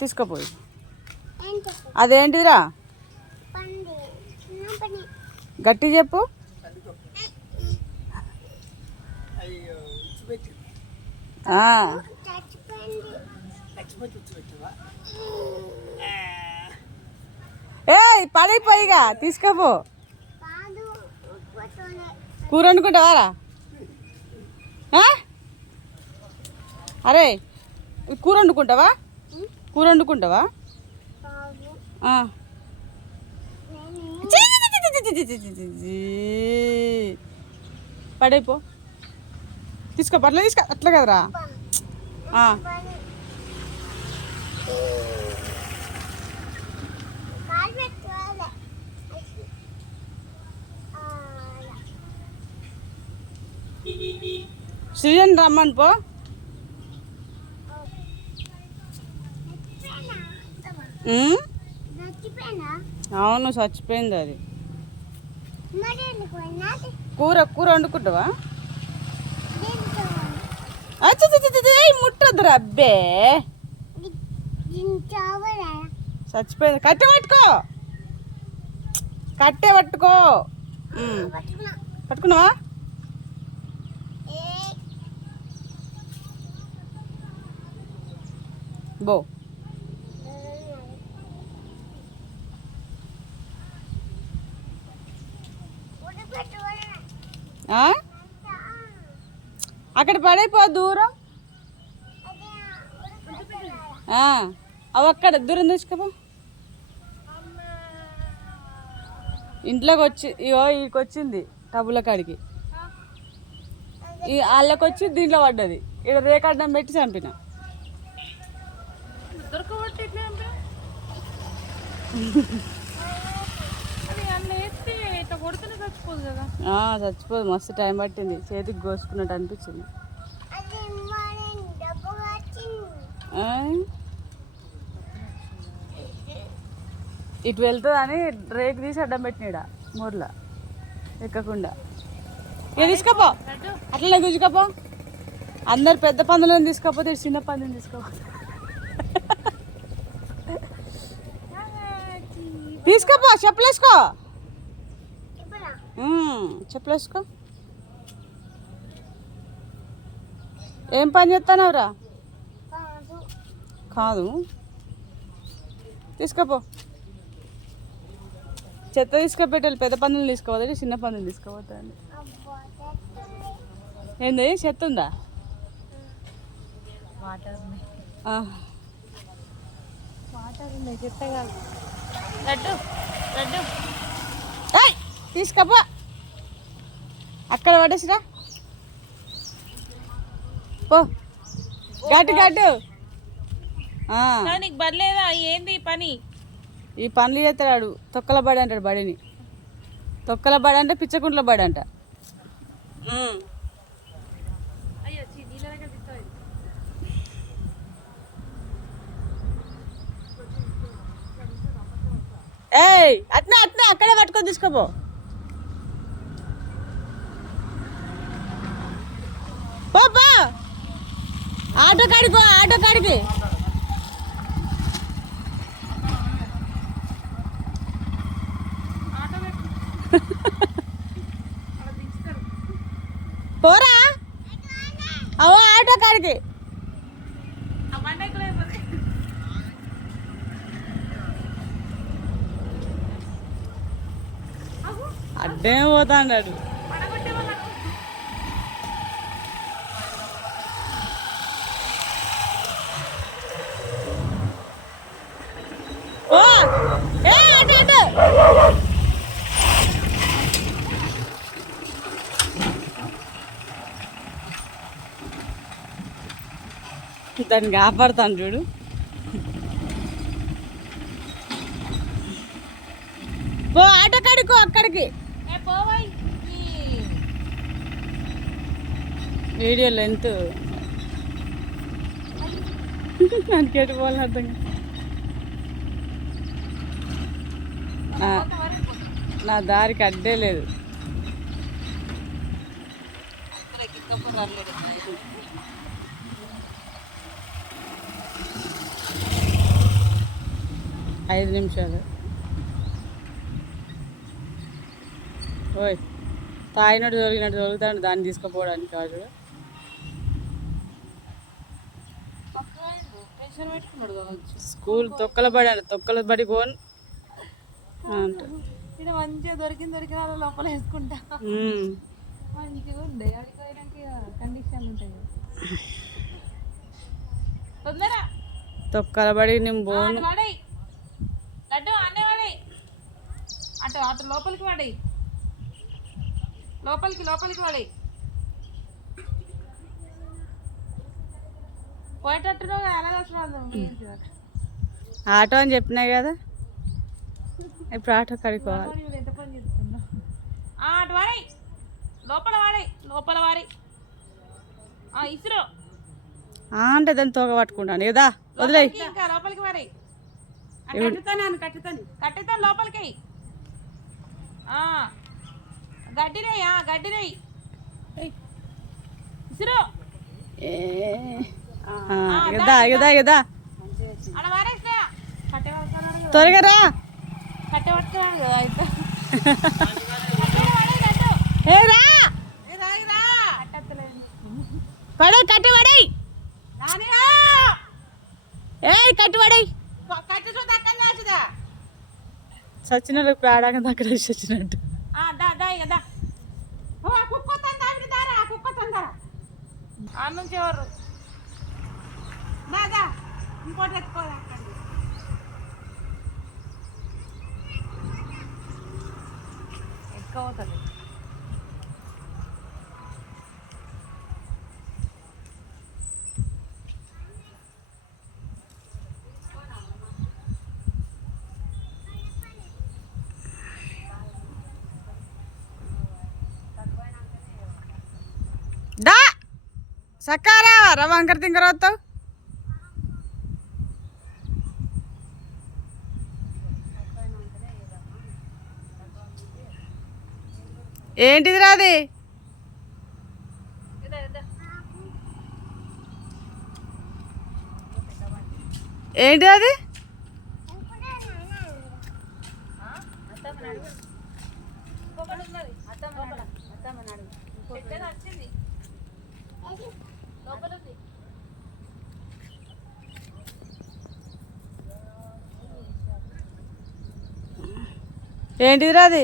తీసుకోపోయి. అదేంటిదిరా? గట్టి చెప్పు. ఏ పడైపోయిగా తీసుకోపో. కూర వండుకుంటావారా? అరే కూర వండుకుంటావా? కూర వండుకుంటావా? పడైపో. తీసుకో పర్లేదు తీసుకో. అట్లా కదరా. సృజన్ రమ్మని పో. అవును చచ్చిపోయింది అది. కూర వండుకుంటావా? ముట్టద్దురా అబ్బే. చచ్చిపోయింది. కట్టె పట్టుకో. కట్టె పట్టుకో. పట్టుకున్నావా? బో. అక్కడ పడైపో దూరం. అవి అక్కడ దూరం తీసుకపో. ఇంట్లోకి వచ్చి ఇక వచ్చింది టబుల కాడికి. వాళ్ళకి వచ్చి దీంట్లో పడ్డది. ఇక్కడ రేకడ్డం పెట్టి చంపిన. చచ్చిపోదు. మస్తు టైం పట్టింది. చేతికి కోసుకున్నట్టు అనిపించింది. ఇటు వెళ్తుందని రేకు తీసి అడ్డం పెట్టినాడా మూర్ల ఎక్కకుండా. ఇక తీసుకపో. అట్లనే గుంజుకపో. అందరు పెద్ద పందులను తీసుకోపోతే చిన్న పందుని తీసుకోపో. తీసుకోపో. చెప్పులేసుకో. చెప్పులేసుకో. ఏం పని చేస్తానవురా? కాదు తీసుకోపో. చెత్త తీసుకుపెట్టాలి. పెద్ద పందులు తీసుకోవద్దు, చిన్న పందులు తీసుకోవద్దండి. ఏంది చెత్త ఉందా? వాటర్ ఉన్నాయి. చెత్త కాదు. తీసుకోపో. అక్కడ పడేసిరా పో. గట్టు గట్టు. నీకు బడలేదా? ఏంది పని? ఈ పనులు చేస్తాడు. తొక్కల బడి అంటాడు. బడిని తొక్కల బడి అంటే పిచ్చకుంట్ల బడి అంట. ఏయ్ అట్నే అట్నే అక్కడే పట్టుకొని తీసుకోపో. పో. ఆటో కాడికి పో. ఆటో కాడికి. పోరా. అవో ఆటో కాడికి. అడ్డే పోతా అన్నాడు. దాన్ని కాపాడుతాను చూడు. పో ఆటో కాడికో. అక్కడికి వీడియో లెంత్ అందుకేటి పోవాలని అర్థం. నా దారికి అడ్డే లేదు. 5 నిమిషాలు. ఓయ్ తాగినట్టు జరుగుతాడు దాన్ని తీసుకుపోవడానికి వాడు. స్కూల్ తొక్కల బడి పోను మంచిగా దొరికిన లోపల వేసుకుంటా. మంచిగా ఉండే అడిగిపోయినాక కండిషన్లు ఉంటాయి. తొందర తొక్కల బడి నేను పోను. లడ్డు అన్నే వాడి అటు అటు లోపలికి వాడి లోపలికి వాడి పోయేటట్టు అలాగే ఆటో అని చెప్పినా కదా, ఇప్పుడు ఆటో కడుక్కోవాలి. ఎంత పని చేస్తున్నా అటు వాడి లోపల వాడి ఇసురు అంటే దాన్ని తోక పట్టుకుంటాను కదా, వదిలే. ఇంకా లోపలికి వాడి కట్టుతాను లోపలికి. గడ్డినై ఇసురు కదా త్వరగా రా. కట్టెపడుతున్నాను కదా అయితే కట్టుబడి సచిన పేడాక దగ్గర వచ్చినట్టు. నుంచి ఎవరు ఇంకోటి ఎత్తుకోదా ఎత్తుకోపోతుంది. దా సక్కారా రవంకర తింకర వస్తావు. ఏంటిది రాది? ఏంటి అది? ఏంటిది రాది?